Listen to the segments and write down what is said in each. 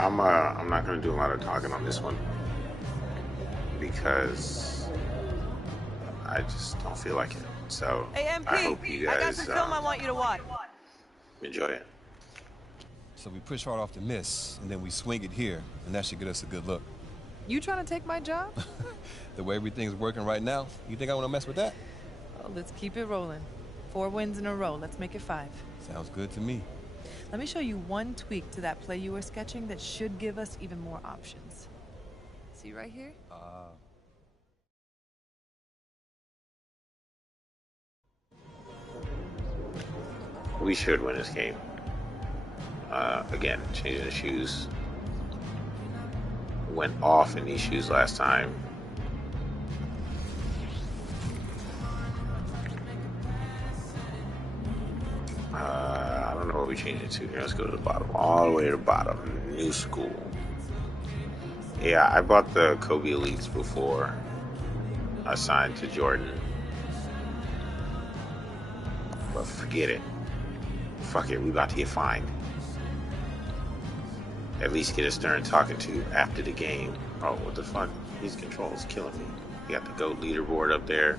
I'm not gonna do a lot of talking on this one because I just don't feel like it. So Hey, MP, I hope you guys I got some film I want you to watch. enjoy it. So we push hard off the miss, and then we swing it here, and that should get us a good look. You trying to take my job? The way everything's working right now, you think I want to mess with that? Well, let's keep it rolling. 4 wins in a row. Let's make it 5. Sounds good to me. Let me show you one tweak to that play you were sketching that should give us even more options. See right here? We should win this game. Again, changing the shoes. Went off in these shoes last time. I don't know what we changed it to here. Let's go to the bottom. All the way to the bottom. New school. Yeah, I bought the Kobe Elites before I signed to Jordan. But forget it. Fuck it, we about to get fined. At least get a Stern talking to after the game. Oh, what the fuck? These controls killing me. We got the GOAT leaderboard up there.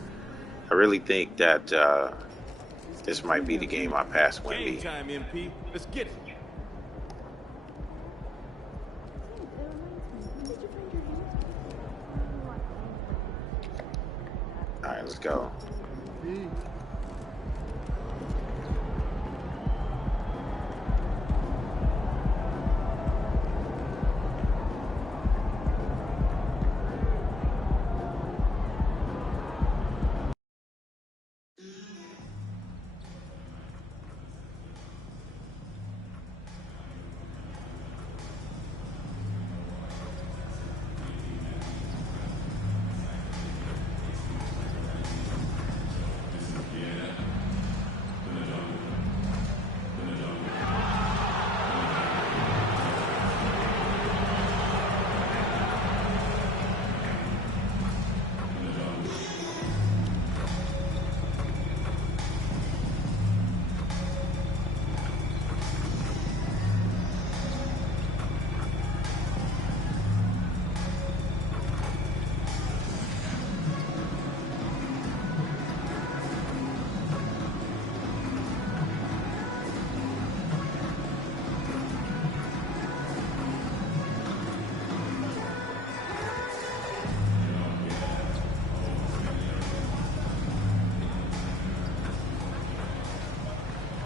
I really think that this might be the game I pass Wemby. Game time, MP. Let's get it. All right, let's go.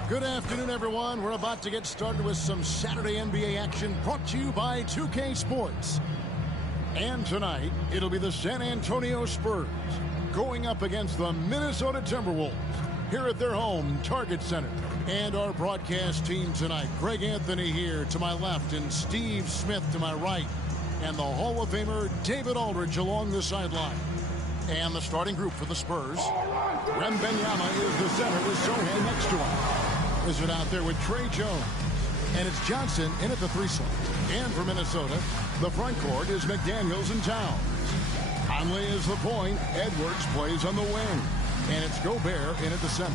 Good afternoon, everyone. We're about to get started with some Saturday NBA action brought to you by 2K Sports. And tonight, it'll be the San Antonio Spurs going up against the Minnesota Timberwolves here at their home Target Center. And our broadcast team tonight, Greg Anthony here to my left and Steve Smith to my right. And the Hall of Famer David Aldridge along the sideline. And the starting group for the Spurs. Wembanyama is the center with Sohan next to him. Wizard out there with Trey Jones. And it's Johnson in at the 3 slot. And for Minnesota, the front court is McDaniels and Towns. Conley is the point. Edwards plays on the wing. And it's Gobert in at the center.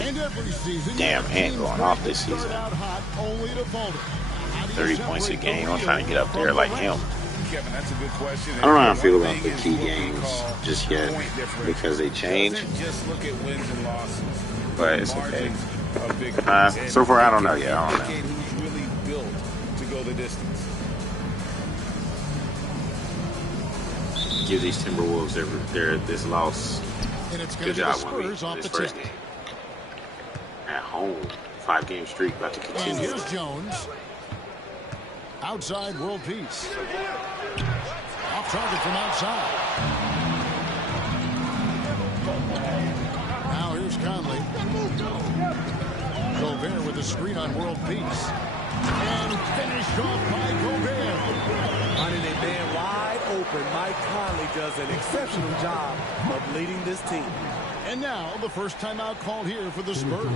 And every season, damn, Ant going off this season. Out hot only to falter. 30 points a game. I'm trying to get up there like him. Kevin, that's a good question. I don't know how I feel about the key games just yet because they change. Just look at wins and losses. But it's okay. So far, I don't know yet. I don't know. Who's really built to go the distance. Give these Timberwolves this loss. And it's Good job, Spurs off this the first tip. game. At home, 5-game streak about to And continue. here's Jones. Outside world peace. Off target from outside. Now here's Conley. Gobert with a screen on world peace. And finished off by Gobert. Finding a man wide open, Mike Conley does an exceptional job of leading this team. And now the first timeout called here for the Spurs.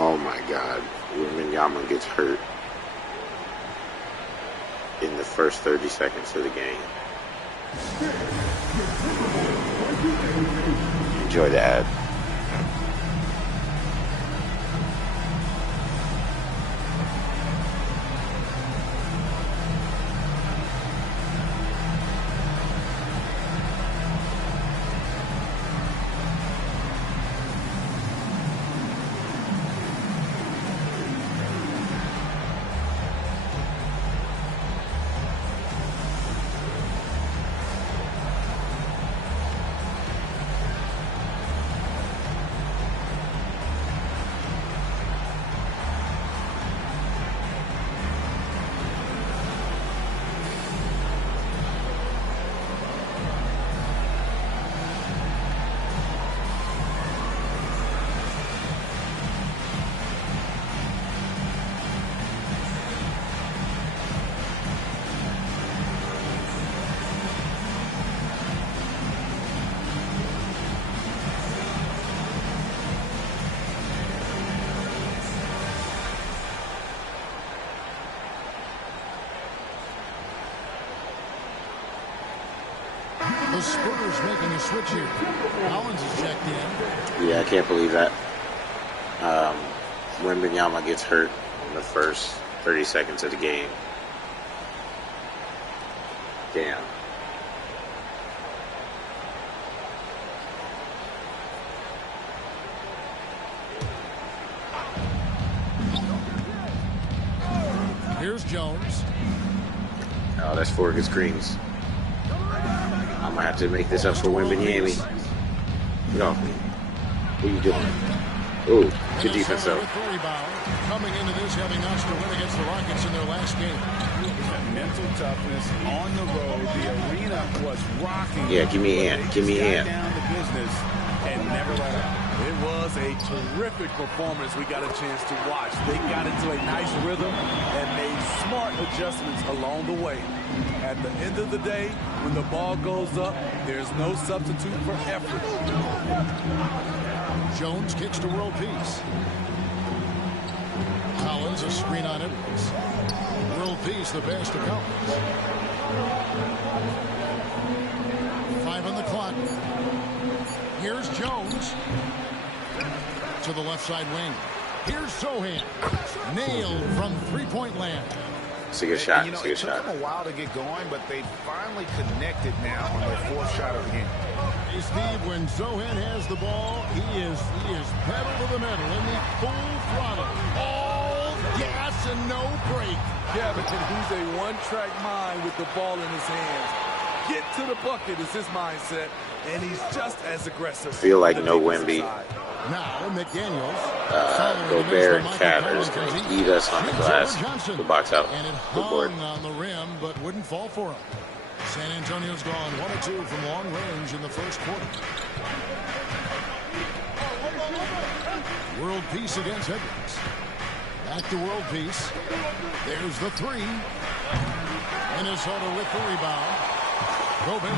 Oh my God. Wembanyama gets hurt in the first 30 seconds of the game. Enjoy the ad. The Spurs making a switch here. Collins is checked in. Yeah, I can't believe that. Wembanyama gets hurt in the first 30 seconds of the game. Damn. Here's Jones. Oh, that's 4 good screens. I'm gonna have to make this up for Wembanyama. Get off me. What are you doing? Ooh, good defense though. Coming into this, having notched a win against the Rockets in their last game. Mental toughness on the road. The arena was rocking. Yeah, give me Ant. Give me Ant. Down to business and never let up. It was a terrific performance we got a chance to watch. They got into a nice rhythm and made smart adjustments along the way. At the end of the day, when the ball goes up, there's no substitute for effort. Jones kicks to world peace. Collins a screen on Edwards. World peace, the pass to Collins. 5 on the clock. Here's Jones to the left side wing. Here's Sohan. Nailed from three-point land. It's a good shot. You know, It's a good it took shot. them a while to get going, but they finally connected now on their 4th shot of the game. Hey, Steve, when Sohan has the ball, he is pedal to the metal in the full throttle. All gas and no brake. Yeah, but he's a one-track mind with the ball in his hands. Get to the bucket is his mindset, and he's just as aggressive. Feel like no Wemby. Now McDaniels. Gobert and Cat are just going to eat us on the glass. The box out. And it Good board. hung on the rim, but wouldn't fall for him. San Antonio's gone 1 of 2 from long range in the first quarter. World peace against Edwards. Back to world peace. There's the 3. Minnesota with the rebound.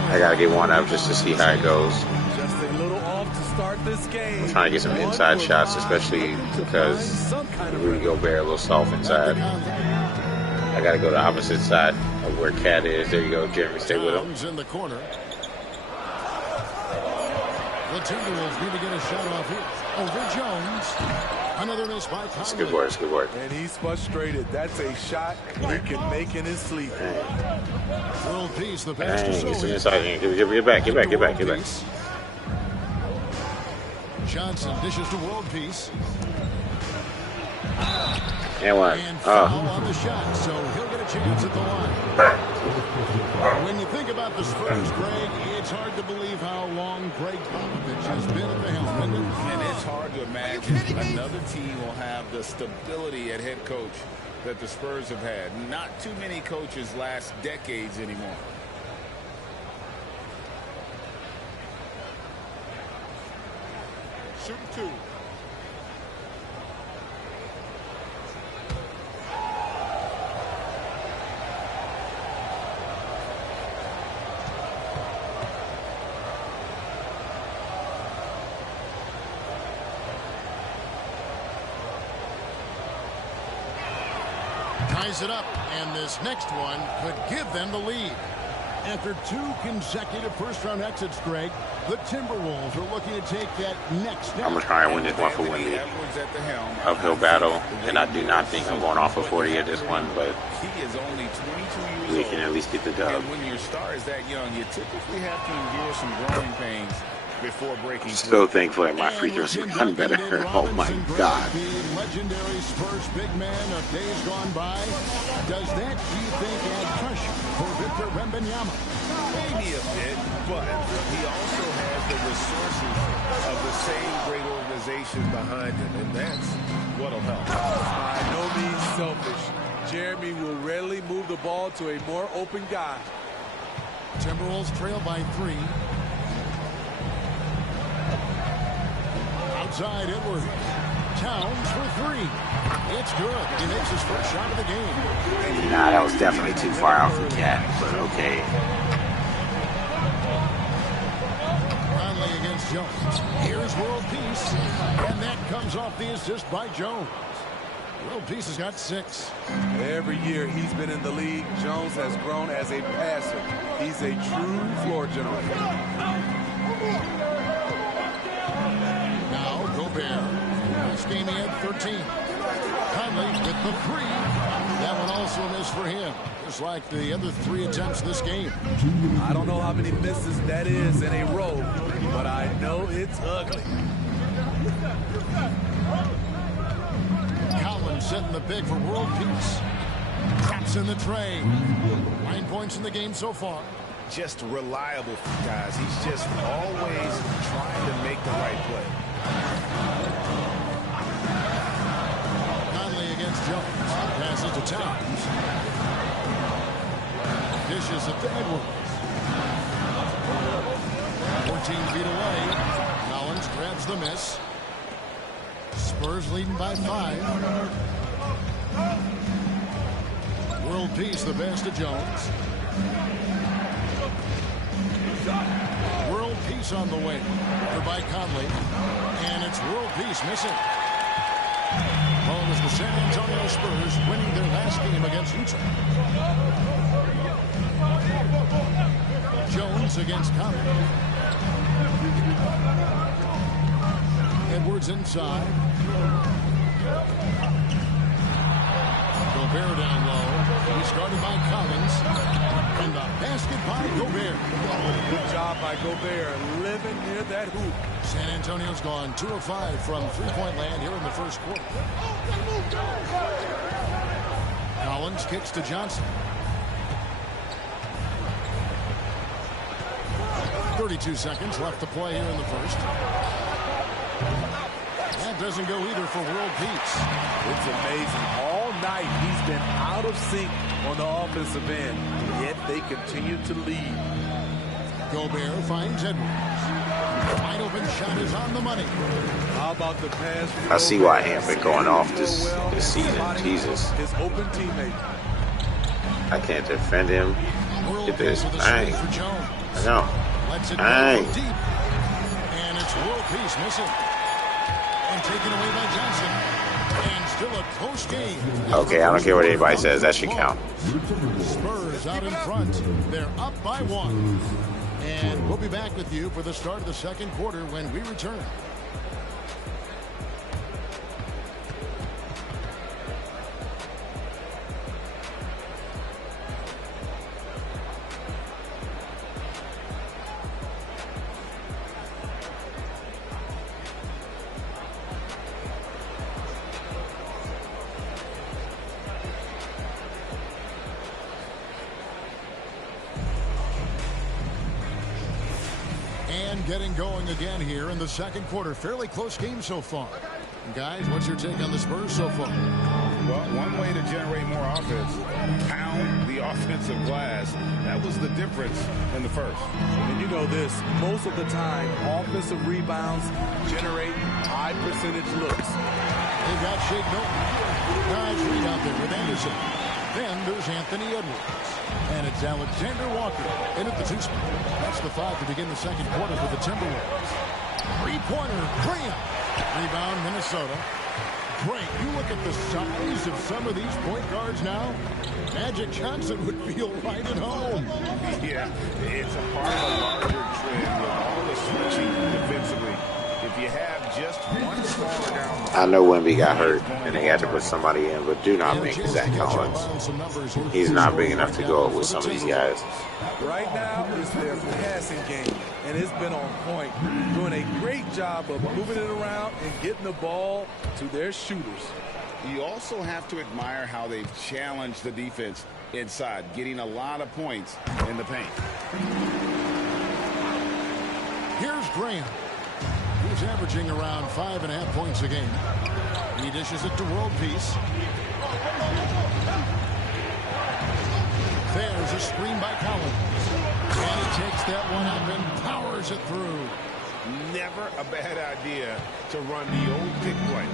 I got to get one up just to see how it goes. Just a little off to start this game. I'm trying to get some inside shots, especially because Rudy Gobert a little soft inside. I got to go to the opposite side of where Cat is. There you go, Jeremy. Stay with him. In the corner. The Timberwolves need to get a shot off here. Over Jones. Another miss by Conley. It's good work. It's good work. And he's frustrated. That's a shot he can make in his sleep. World peace, the pass to Dang, get some Sohan. inside in. Get back. Get back. Get back. Get back. Johnson dishes to world peace. And one. And foul on the shot, so he'll get a chance at the line. When you think about the Spurs, Greg, it's hard to believe how long Greg Popovich has been at the helm. And it's hard to imagine another team will have the stability at head coach that the Spurs have had. Not too many coaches last decades anymore. Shoot 2. Ties it up, and this next one could give them the lead. After 2 consecutive first-round exits, Greg, the Timberwolves are looking to take that next step. I'm going to try and win this one for Wendy. Uphill battle, and I do not think I'm going off of 40 at this one, but he is only 22 years we can at least get the dub. And when your star is that young, you typically have to endure some growing pains before breaking So thankful that my free throws have gotten better. Oh my God. The legendary Spurs big man of days gone by. Does that, do you think, add pressure for Victor Wembanyama? Maybe a bit, but he also has the resources of the same great organization behind him, and that's what'll help. By no means selfish. Jeremy will rarely move the ball to a more open guy. Timberwolves trail by 3. Outside Edwards. Towns for 3. It's good. He makes his first shot of the game. Nah, that was definitely too far out for Cat, but okay. Conley against Jones. Here's WorldPeace. And that comes off the assist by Jones. WorldPeace has got 6. Every year he's been in the league, Jones has grown as a passer. He's a true floor general. Now Gobert. This game he had 13. Conley with the 3. That one also a miss for him. Just like the other 3 attempts this game. I don't know how many misses that is in a row, but I know it's ugly. Collins setting the big for WorldPeace. Traps in the tray. 9 points in the game so far. Just reliable, guys. He's just always trying to make the right play. Conley against Jones. Passes to Towns. Dishes it to Edwards. 14 feet away. Collins grabs the miss. Spurs leading by 5. WorldPeace the best to Jones. WorldPeace on the way. By Conley. And it's WorldPeace missing. Well, it was the San Antonio Spurs winning their last game against Utah. Jones against Conley. Edwards inside. Gobert down low. He's guarded by Collins. And the basket by Gobert. Good job by Gobert, living near that hoop. San Antonio's gone 2 of 5 from three-point land here in the first quarter. Collins kicks to Johnson. 32 seconds left to play here in the first. That doesn't go either for WorldPeace. It's amazing. All night he's been out of sync on the offensive end, yet they continue to lead. Gobert finds Edwards. Wide open shot is on the money. How about the pass? I see why he ain't been going off this season. Jesus. His open teammate. I can't defend him. Get this. Dang. I know. Lets it Dang. go deep. And it's WorldPeace missing. And taken away by Johnson. And still a close game. Okay, I don't care what anybody says. That should count. Spurs out in front. They're up by 1. And we'll be back with you for the start of the second quarter when we return. Getting going again here in the second quarter. Fairly close game so far. Guys, what's your take on the Spurs so far? Well, one way to generate more offense, pound the offensive glass. That was the difference in the first. And you know this, most of the time, offensive rebounds generate high percentage looks. They've got Shake Milton. Nice read out there with Anderson. Then there's Anthony Edwards. And it's Alexander Walker in at the 2 spot. That's the 5 to begin the second quarter for the Timberwolves. Three-pointer, Graham. Rebound, Minnesota. Great. You look at the size of some of these point guards now. Magic Johnson would feel right at home. Yeah, it's a part of a larger trend with all the switching defensively. If you have just one smaller down, I know Wemby got hurt and they had to put somebody in, but do not make Zach Collins. He's not big enough to go up with some of these guys. Right now, it's their passing game, and it's been on point, doing a great job of moving it around and getting the ball to their shooters. you also have to admire how they've challenged the defense inside, getting a lot of points in the paint. Here's Graham. He's averaging around 5.5 points a game. He dishes it to WorldPeace. There's a screen by Collins. And he takes that one up and powers it through. Never a bad idea to run the old pick play.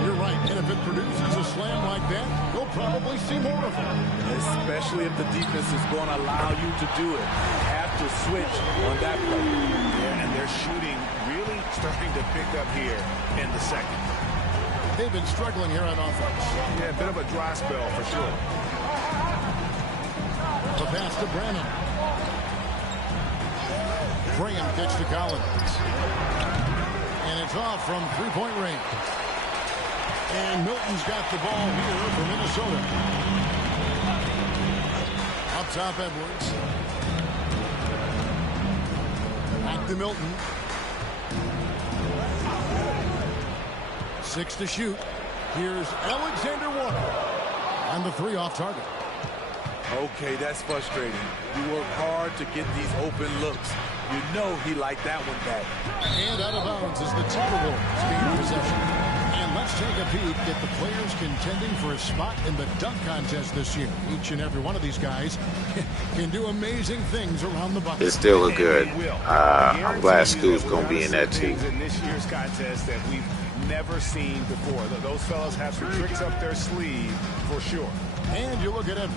You're right. And if it produces a slam like that, you'll probably see more of it. Especially if the defense is going to allow you to do it. You have to switch on that play. Yeah, and they're shooting really starting to pick up here in the second. They've been struggling here on offense. Yeah, a bit of a dry spell for sure. The pass to Brannon. Graham gets to Collins. And it's off from three-point range. And Milton's got the ball here for Minnesota. Up top, Edwards. Back to Milton. 6 to shoot. Here's Alexander Walker. And the three off target. Okay, that's frustrating. You work hard to get these open looks. You know he liked that one back. And out of bounds is the Timberwolves gain possession. And let's take a peek at the players contending for a spot in the dunk contest this year. Each and every one of these guys can do amazing things around the bucket. It still look good. I'm glad Scoot's going to be in that team. In this year's contest that we've never seen before. Those fellas have some tricks up their sleeve for sure. And you look at Edwards.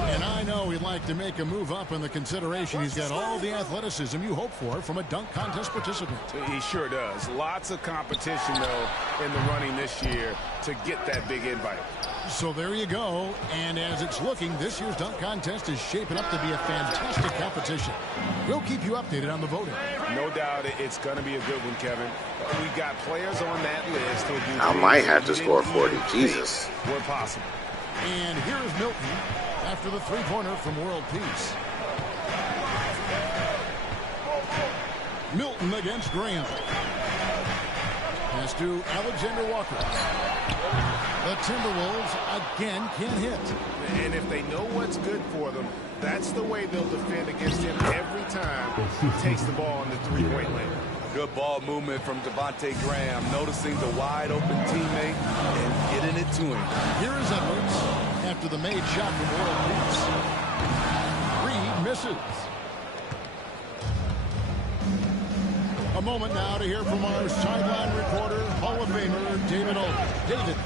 And I know he'd like to make a move up in the consideration. He's got all the athleticism you hope for from a dunk contest participant. He sure does. Lots of competition, though, in the running this year to get that big invite. So there you go. And as it's looking, this year's dunk contest is shaping up to be a fantastic competition. We'll keep you updated on the voting. No doubt it's going to be a good one, Kevin. We've got players on that list who do I might have to score 40. Jesus. Where possible. And here is Milton after the three-pointer from WorldPeace. Milton against Graham. Pass to Alexander Walker. The Timberwolves again can't hit. And if they know what's good for them, that's the way they'll defend against him every time he takes the ball in the three-point lane. Good ball movement from Devontae Graham, noticing the wide-open teammate and getting it to him. Here is Edwards after the made shot from WorldPeace. Reed misses. A moment now to hear from our sideline reporter, Hall of Famer David Olden. David.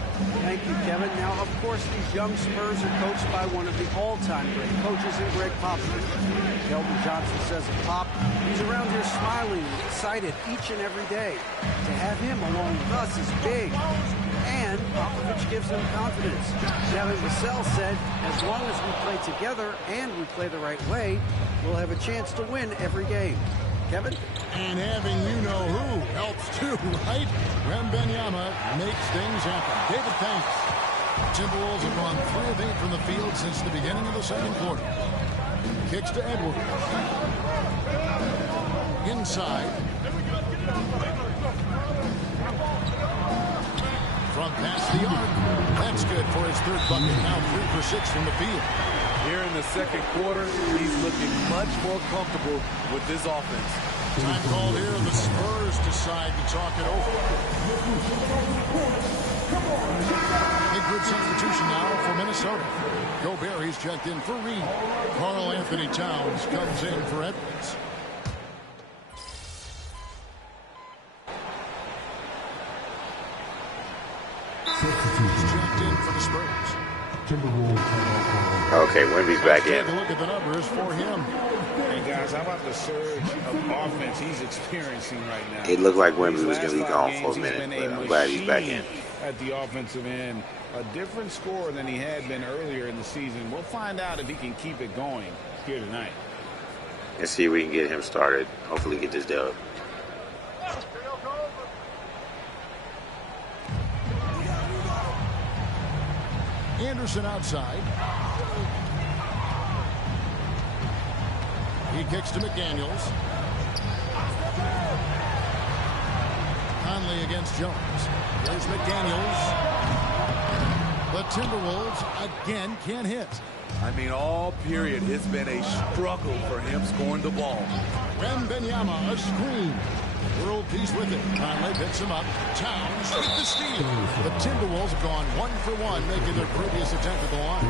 Thank you, Kevin. Now, of course, these young Spurs are coached by one of the all-time great coaches in Greg Popovich. Keldon Johnson says of Pop, he's around here smiling and excited each and every day. To have him along with us is big. And Popovich gives them confidence. Devin Vassell said, as long as we play together and we play the right way, we'll have a chance to win every game. Kevin? And having you-know-who helps too, right? Wembanyama makes things happen. David, thanks. Timberwolves have gone 3 of 8 from the field since the beginning of the second quarter. Kicks to Edwards. Inside. Front past the arc. That's good for his third bucket. Now 3 for 6 from the field. Here in the second quarter, he's looking much more comfortable with this offense. Time called here. The Spurs decide to talk it over. A good substitution now for Minnesota. Gobert, he's checked in for Reed. Karl Anthony Towns comes in for Edwards. He's checked in for the Spurs. Okay, Wemby's back in. Take a look at the numbers for him. Hey, guys, how about the surge of offense he's experiencing right now? It looked like Wemby was going to be gone for a minute, but I'm glad he's back in. at the offensive end. A different score than he had been earlier in the season. We'll find out if he can keep it going here tonight. Let's see if we can get him started. Hopefully get this dub. Anderson outside. He kicks to McDaniels. Conley against Jones. There's McDaniels. The Timberwolves again can't hit. I mean, all period, it's been a struggle for him scoring the ball. Wembanyama, a screen. World Peace with it. Conley picks him up. Towns with the steal. The Timberwolves have gone 1 for 1, making their previous attempt at the line.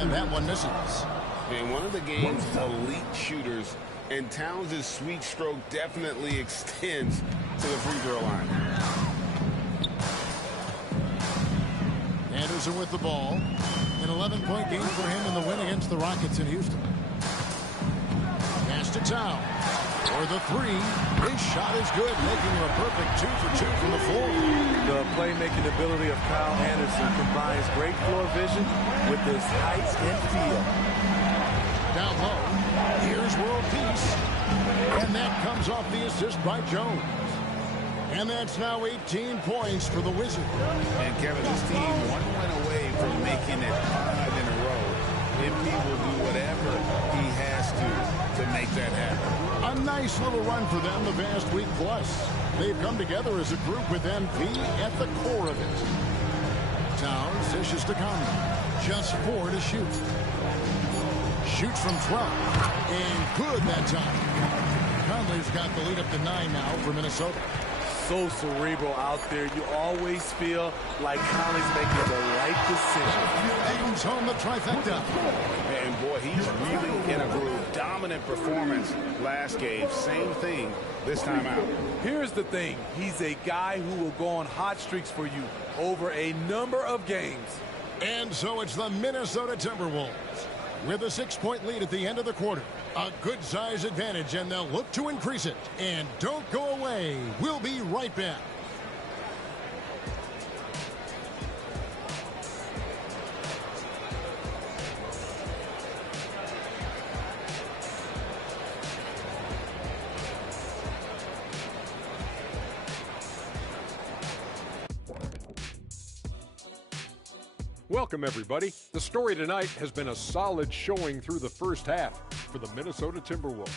And that one misses. And one of the game's elite shooters, and Towns' sweet stroke definitely extends to the free throw line. Anderson with the ball. An 11-point game for him in the win against the Rockets in Houston. Pass to Towns. For the three. His shot is good, making her a perfect 2 for 2 from the floor. The playmaking ability of Kyle Anderson combines great floor vision with his height and feel. Down low. Here's World Peace. And that comes off the assist by Jones. And that's now 18 points for the Wizards. And Kevin, this team one win away from making it 5 in a row. If he will do whatever he has to make that happen. A nice little run for them the past week plus. They've come together as a group with MP at the core of it. Towns dishes to Conley. Just 4 to shoot. Shoots from 12. And good that time. Conley's got the lead up to 9 now for Minnesota. So cerebral out there. You always feel like Conley's making the right decision. Bangs home the trifecta. And boy, he's really in a groove. Dominant performance last game. Same thing this time out. Here's the thing. He's a guy who will go on hot streaks for you over a number of games. And so it's the Minnesota Timberwolves with a 6-point lead at the end of the quarter. A good size advantage, and they'll look to increase it. And don't go away. We'll be right back. Welcome, everybody. The story tonight has been a solid showing through the first half for the Minnesota Timberwolves.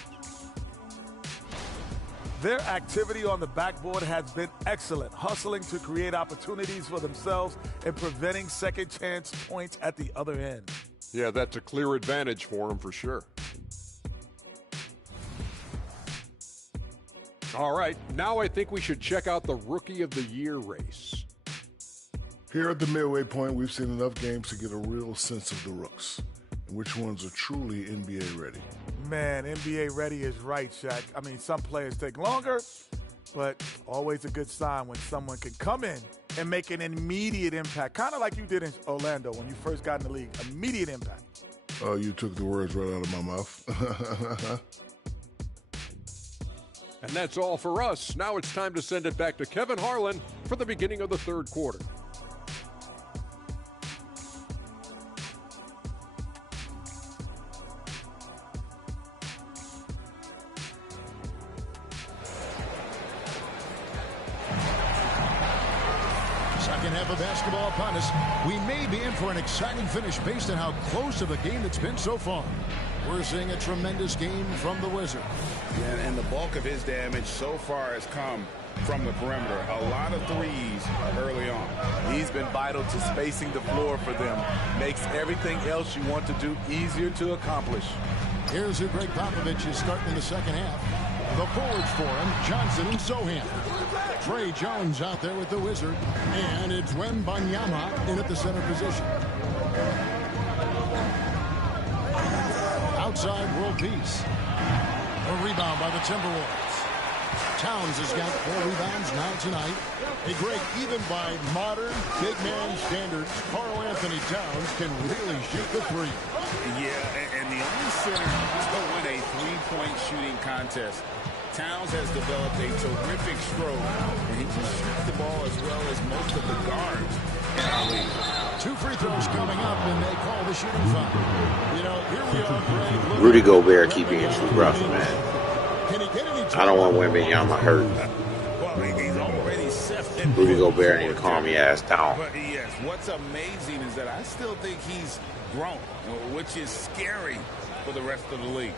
Their activity on the backboard has been excellent, hustling to create opportunities for themselves and preventing second chance points at the other end. Yeah, that's a clear advantage for them for sure. All right, now I think we should check out the Rookie of the Year race. Here at the midway point, we've seen enough games to get a real sense of the rooks and which ones are truly NBA ready. Man, NBA ready is right, Shaq. I mean, some players take longer, but always a good sign when someone can come in and make an immediate impact, kind of like you did in Orlando when you first got in the league. Immediate impact. Oh, you took the words right out of my mouth. And that's all for us. Now it's time to send it back to Kevin Harlan for the beginning of the third quarter. Second half of basketball upon us. We may be in for an exciting finish based on how close of a game it's been so far. We're seeing a tremendous game from the Wizards. And the bulk of his damage so far has come from the perimeter. A lot of threes early on. He's been vital to spacing the floor for them. Makes everything else you want to do easier to accomplish. Here's who Greg Popovich is starting in the second half. The forwards for him, Johnson and Sohan. Trey Jones out there with the Wizard. And it's Wembanyama in at the center position. Outside, World Peace. A rebound by the Timberwolves. Towns has got 4 rebounds now tonight. Hey, Greg, even by modern big man standards, Karl Anthony Towns can really shoot the three. Yeah, and the only center to win a three-point shooting contest Towns has developed a terrific stroke, and he just shoots the ball as well as most of the guards in our league. 2 free throws coming up, and they call the shooting foul. You know, here we are, Greg. Rudy Gobert keeping it too rough, man. Can he get any I don't want Wembanyama hurt. Well, he's already set. Rudy Gobert need to calm your ass down. But yes, what's amazing is that I still think he's grown, which is scary for the rest of the league.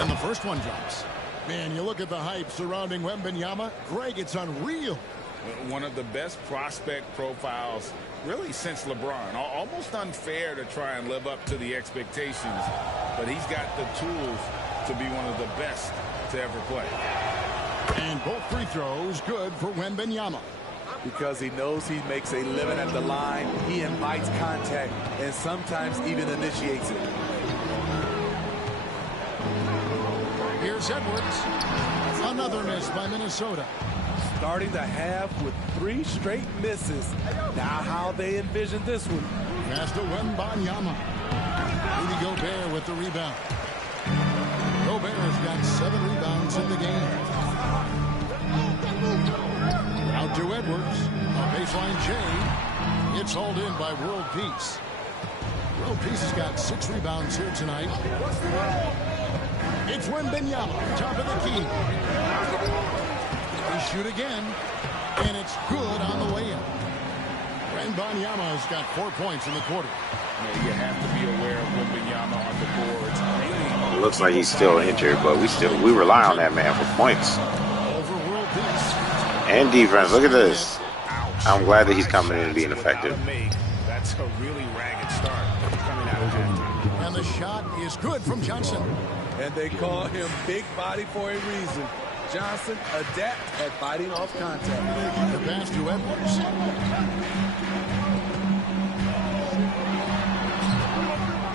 And the first one drops. Man, you look at the hype surrounding Wembanyama. Greg, it's unreal. One of the best prospect profiles really since LeBron. Almost unfair to try and live up to the expectations, but he's got the tools to be one of the best to ever play. And both free throws good for Wembanyama. Because he knows he makes a living at the line, he invites contact and sometimes even initiates it. Here's Edwards. Another miss by Minnesota. Starting the half with 3 straight misses. Now how they envision this one. Pass to Wembanyama. Rudy Gobert with the rebound. Gobert has got 7 rebounds in the game. Out to Edwards. A baseline J. It's hauled in by World Peace. World Peace has got 6 rebounds here tonight. It's Wembanyama, top of the key. They shoot again, and it's good on the way in. Wembanyama has got 4 points in the quarter. Yeah, you have to be aware of Wembanyama on the boards. It looks like he's still injured, but we rely on that man for points Over World Peace. and defense. Look at this. I'm glad that he's coming in and being effective. That's a really ragged start coming out of halftime. And the shot is good from Johnson. And they call him big body for a reason. Johnson adept at fighting off contact. The pass to Edwards.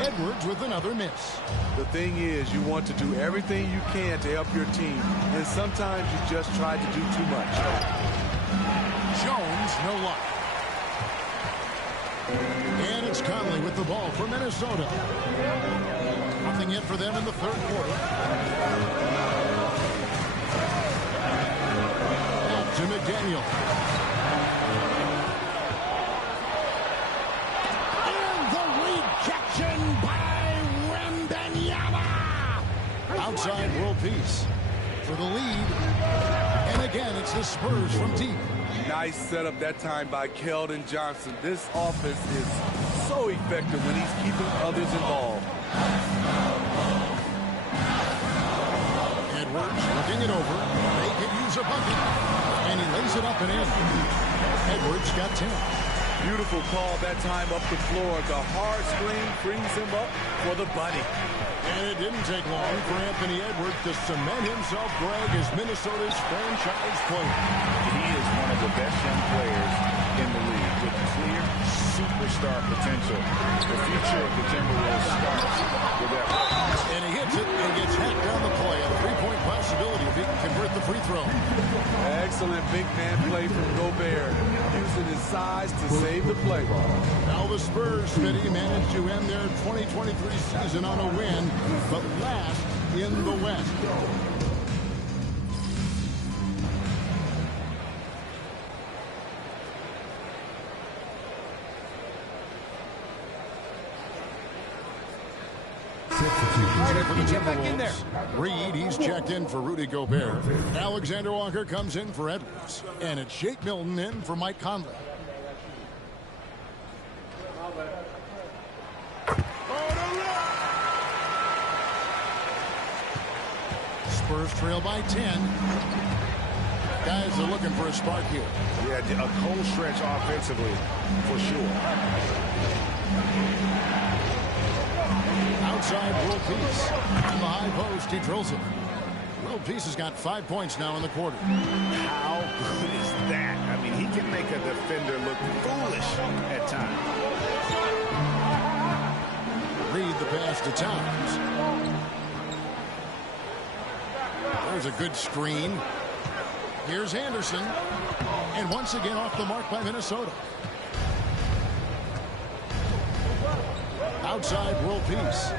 Edwards with another miss. The thing is, you want to do everything you can to help your team, and sometimes you just try to do too much. Jones, no luck. And it's Conley with the ball for Minnesota. Nothing yet for them in the third quarter. Back to McDaniel. And the rejection by Wembanyama. Outside World Peace for the lead. And again, it's the Spurs from deep. Nice setup that time by Keldon Johnson. This offense is so effective when he's keeping others involved. Edwards looking it over. They could use a bucket. And he lays it up and in. Edwards got 10. Beautiful call that time up the floor. The hard screen brings him up for the bunny. And it didn't take long for Anthony Edwards to cement himself, Greg, as Minnesota's franchise player. He is one of the best young players in the league with clear superstar potential. The future of the Timberwolves starts with that. And he hits it and gets hacked down the play. A 3-point possibility if he can convert the free throw. Excellent big man play from Gobert, using his size to save the play. Now the Spurs, Smitty, managed to end their 2023 season on a win, but last in the West. Get back in there. Reed, he's checked in for Rudy Gobert. Alexander Walker comes in for Edwards. And it's Shake Milton in for Mike Conley. Spurs trail by 10. Guys are looking for a spark here. Yeah, a cold stretch offensively, for sure. Outside World Peace. On the high post, he drills it. World Peace has got 5 points now in the quarter. How good is that? I mean, he can make a defender look foolish at times. Read the pass to Towns. There's a good screen. Here's Anderson. And once again off the mark by Minnesota. outside World Peace.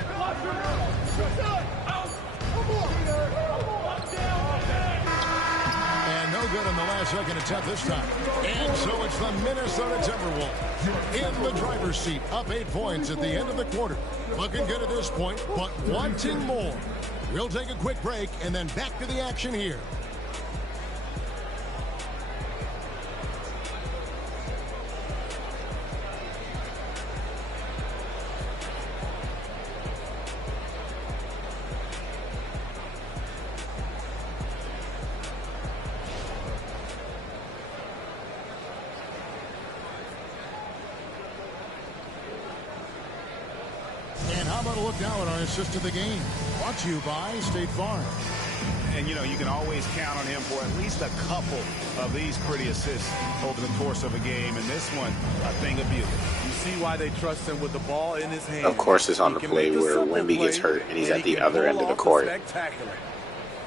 And no good on the last second attempt this time. And so it's the Minnesota Timberwolves in the driver's seat, up 8 points at the end of the quarter. Looking good at this point, but wanting more. We'll take a quick break and then back to the action here. And how about a look now at our assist of the game? Brought to you by State Farm. And, you know, you can always count on him for at least a couple of these pretty assists over the course of a game. And this one, a thing of beauty. You see why they trust him with the ball in his hand. Of course, it's on the play where Wemby gets hurt and he's at the other end of the court.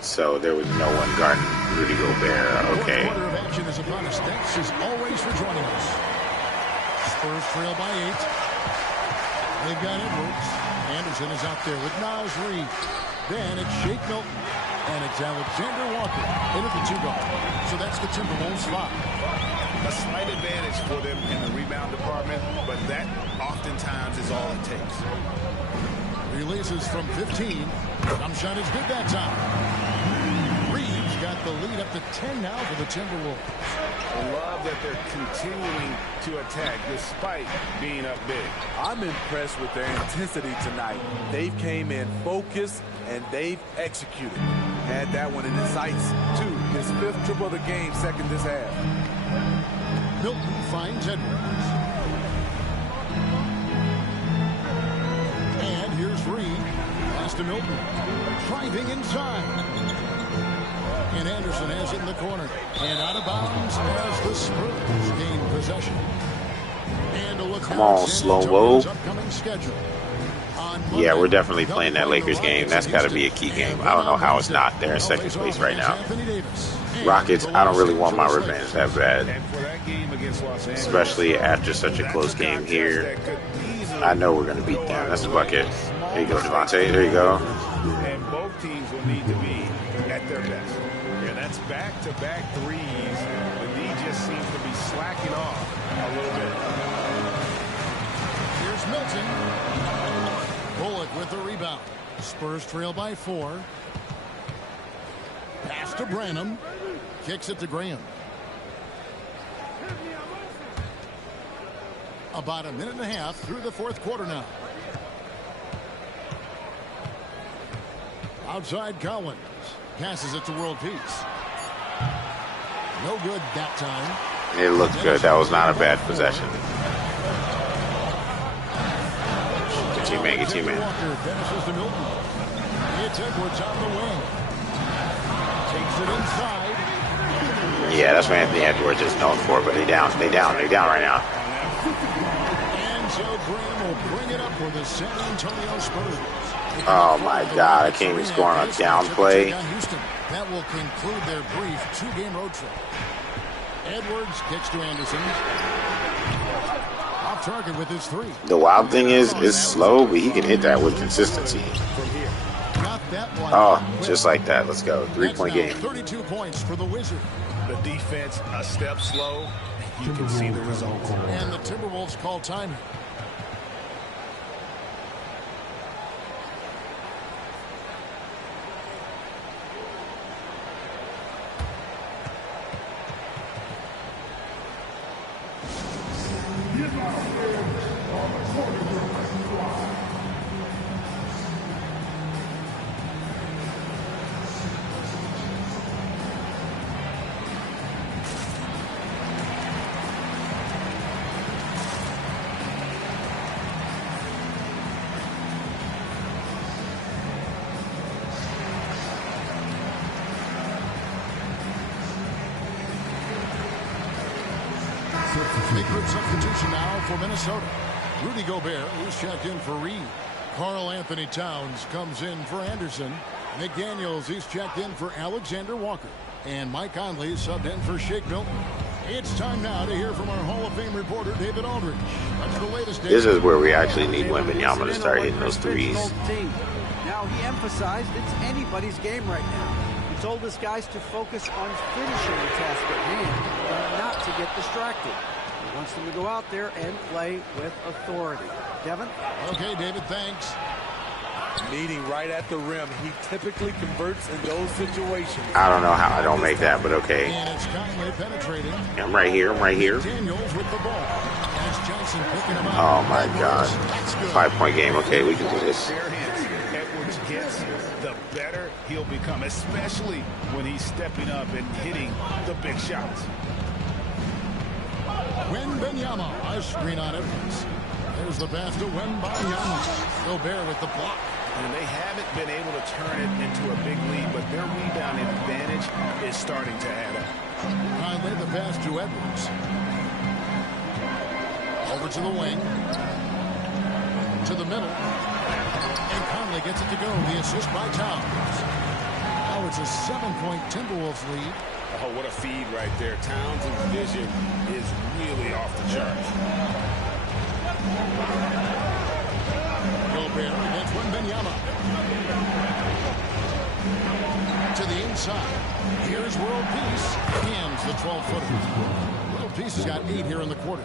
So there was no one guarding Rudy Gobert. Okay. Fourth quarter of action is upon us. Thanks as always for joining us. Spurs trail by 8. They've got Edwards. Anderson is out there with Naz Reid. Then it's Shake Milton. And it's Alexander Walker into the 2-guard. So that's the Timberwolves 5. A slight advantage for them in the rebound department, but that oftentimes is all it takes. Releases from 15. Jump shot is good that time. Reed's got the lead up to 10 now for the Timberwolves. I love that they're continuing to attack despite being up big. I'm impressed with their intensity tonight. They've came in focused and they've executed. Had that one in his sights, too. His 5th triple of the game, second this half. Milton finds Edwards. And here's Reed. Pass to Milton. Driving inside. And Anderson has it in the corner. And out of bounds as the Spurs gain possession. And a look Come on, slow-mo. Upcoming schedule. Yeah, we're definitely playing that Lakers game. That's got to be a key game. I don't know how it's not. They're in second place right now. Rockets, I don't really want my revenge that bad. Especially after such a close game here. I know we're going to beat them. That's a bucket. There you go, Devontae. There you go. And both teams will need to be at their best. Yeah, that's back-to-back threes. The D just seems to be slacking off a little bit. Here's Milton. Bullock with the rebound. Spurs trail by 4. Pass to Branham. Kicks it to Graham. About a minute and a half through the 4th quarter now. Outside Collins. Passes it to World Peace. No good that time. It looked good. That was not a bad possession. Get teammate. Walker finishes to Milton. It's Edwards on the wing. Takes it inside. Yeah, that's what Anthony Edwards is known for, but they down right now. And so Graham will bring it up for the San Antonio Spurs. Oh my God, I can't even score on a down play. That will conclude their brief 2-game road trip. Edwards kicks to Anderson. Off target with his 3. The wild thing is, it's slow, but he can hit that with consistency. Oh, just like that. Let's go. 3-point game. 32 points for the Wizards. The defense a step slow. You can see the results. And the Timberwolves call time. Good substitution now for Minnesota. Rudy Gobert, who's checked in for Reed. Karl Anthony Towns comes in for Anderson. McDaniels, he's checked in for Alexander Walker. And Mike Conley subbed in for Shake Milton. It's time now to hear from our Hall of Fame reporter, David Aldridge. What's the latest, David? This is where we actually need Wembanyama to start hitting those threes. Now, he emphasized it's anybody's game right now. He told his guys to focus on finishing the task at hand and not to get distracted. He wants them to go out there and play with authority. Devin? Okay, David, thanks. Meeting right at the rim. He typically converts in those situations. I don't know how I don't make that, but okay. And it's Conley penetrating. I'm right here. I'm right here. Daniels with the ball. As Johnson picking him up. Oh my God. 5-point game. Okay, we can do this. Edwards gets, the better he'll become, especially when he's stepping up and hitting the big shots. Wembanyama, a screen on Edwards. There's the pass to Wembanyama. Gobert with the block. And they haven't been able to turn it into a big lead, but their rebound advantage is starting to add up. Conley the pass to Edwards. Over to the wing. To the middle. And Conley gets it to go. The assist by Towns. Now it's a 7-point Timberwolves lead. Oh, what a feed right there. Towns' vision is really off the charts. Gobert against Wembanyama. To the inside. Here's WorldPeace. Hands the 12-footer. WorldPeace has got 8 here in the quarter.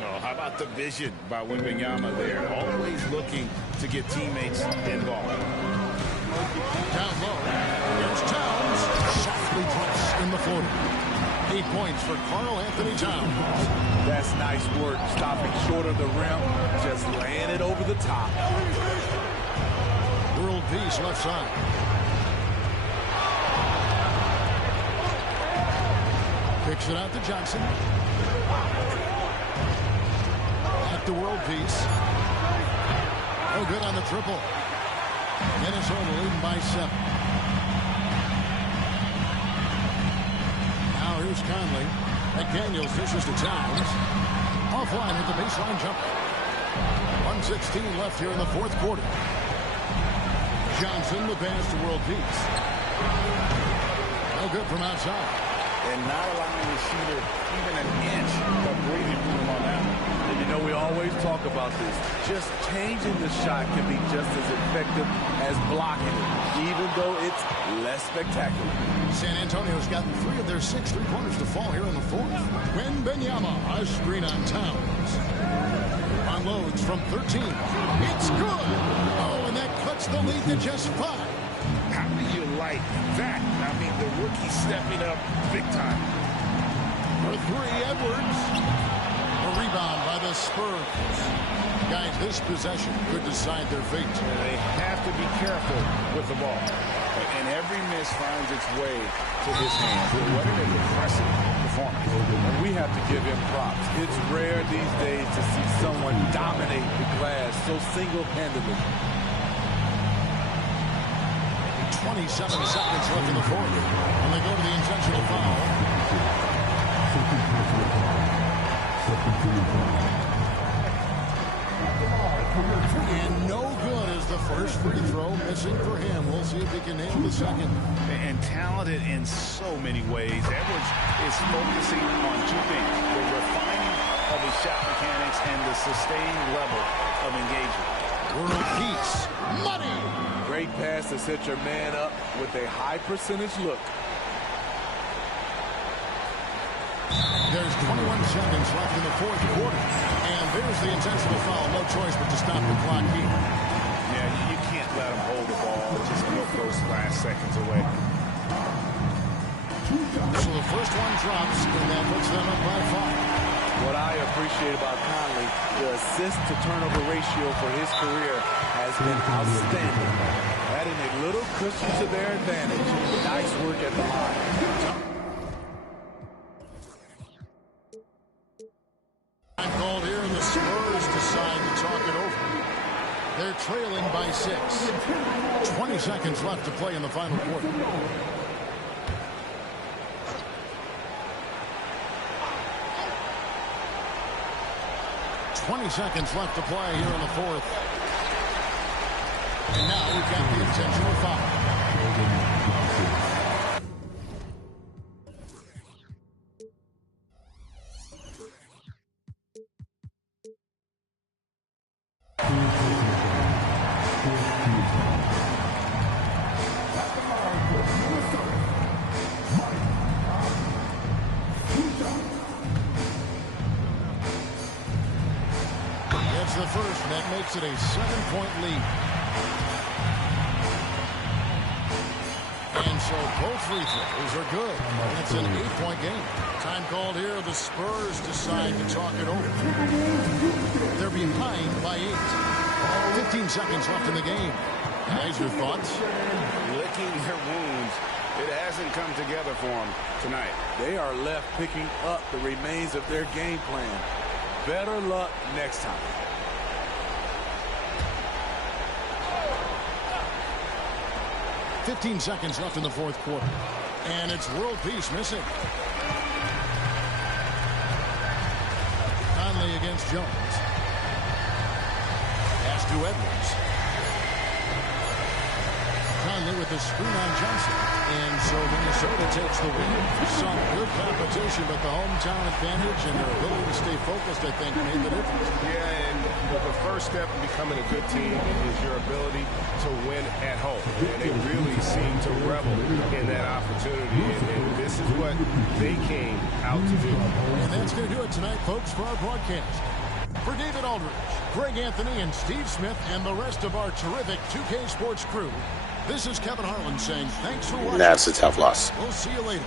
Oh, how about the vision by Wembanyama there? Always looking to get teammates involved. Down low. Here's Towns. Softly drops in the floater. 8 points for Karl Anthony Towns. That's nice work. Stopping short of the rim. Just laying it over the top. WorldPeace left side. Kicks it out to Johnson. Back to WorldPeace. Oh, good on the triple. Minnesota leading by 7. Now here's Conley. McDaniels dishes to Towns. Offline with the baseline jumper. 1:16 left here in the fourth quarter. Johnson the pass to WorldPeace. No good from outside. And not allowing the shooter even an inch of breathing room on that one. And you know, we always talk about this. Just changing the shot can be just as effective as blocking it, even though it's less spectacular. San Antonio's gotten 3 of their 6 3-pointers to fall here in the fourth. Wembanyama, a screen on Towns. Unloads from 13. It's good. Oh, and that cuts the lead to just 5. How do you like that? I mean, the rookie stepping up big time. For 3, Edwards. A rebound by the Spurs. Guys, this possession could decide their fate. They have to be careful with the ball. And every miss finds its way to his hands. What an impressive performance. And we have to give him props. It's rare these days to see someone dominate the glass so single-handedly. 27 seconds left in the fourth. And they go to the intentional foul. And no good as the first free throw missing for him. We'll see if he can nail the second. And talented in so many ways. Edwards is focusing on 2 things. The refining of his shot mechanics and the sustained level of engagement. WorldPeace. Money! Great pass to set your man up with a high percentage look. There's 21 seconds left in the fourth quarter. And there's the intentional foul. No choice but to stop the clock here. Yeah, you can't let him hold the ball. Just milk those last seconds away. So the first one drops, and that puts them up by 5. What I appreciate about Conley, the assist-to-turnover ratio for his career has been outstanding. Adding a little cushion to their advantage. Nice work at the line. I'm called here, and the Spurs decide to talk it over. They're trailing by 6. 20 seconds left to play in the final quarter. .20 seconds left to play here in the fourth. And now we've got the intentional foul. gets the first, and that makes it a 7-point lead. And so both free throws are good. And it's an 8-point game. Time called here. The Spurs decide to talk it over. They're behind by 8. 15 seconds left in the game. Guys, your thoughts? Licking their wounds. It hasn't come together for them tonight. They are left picking up the remains of their game plan. Better luck next time. .15 seconds left in the fourth quarter. And it's World Peace missing. Conley against Jones. Pass to Edwards. Conley with the screen on Johnson. And so Minnesota takes the win. Some good competition, but the hometown advantage and their ability to stay focused, I think, made the difference. Yeah, and the first step in becoming a good team is your ability to win at home. And they really seem to revel in that opportunity. And this is what they came out to do. And that's going to do it tonight, folks, for our broadcast. For David Aldridge, Greg Anthony, and Steve Smith, and the rest of our terrific 2K Sports crew, this is Kevin Harlan saying thanks for watching. That's a tough loss. We'll see you later.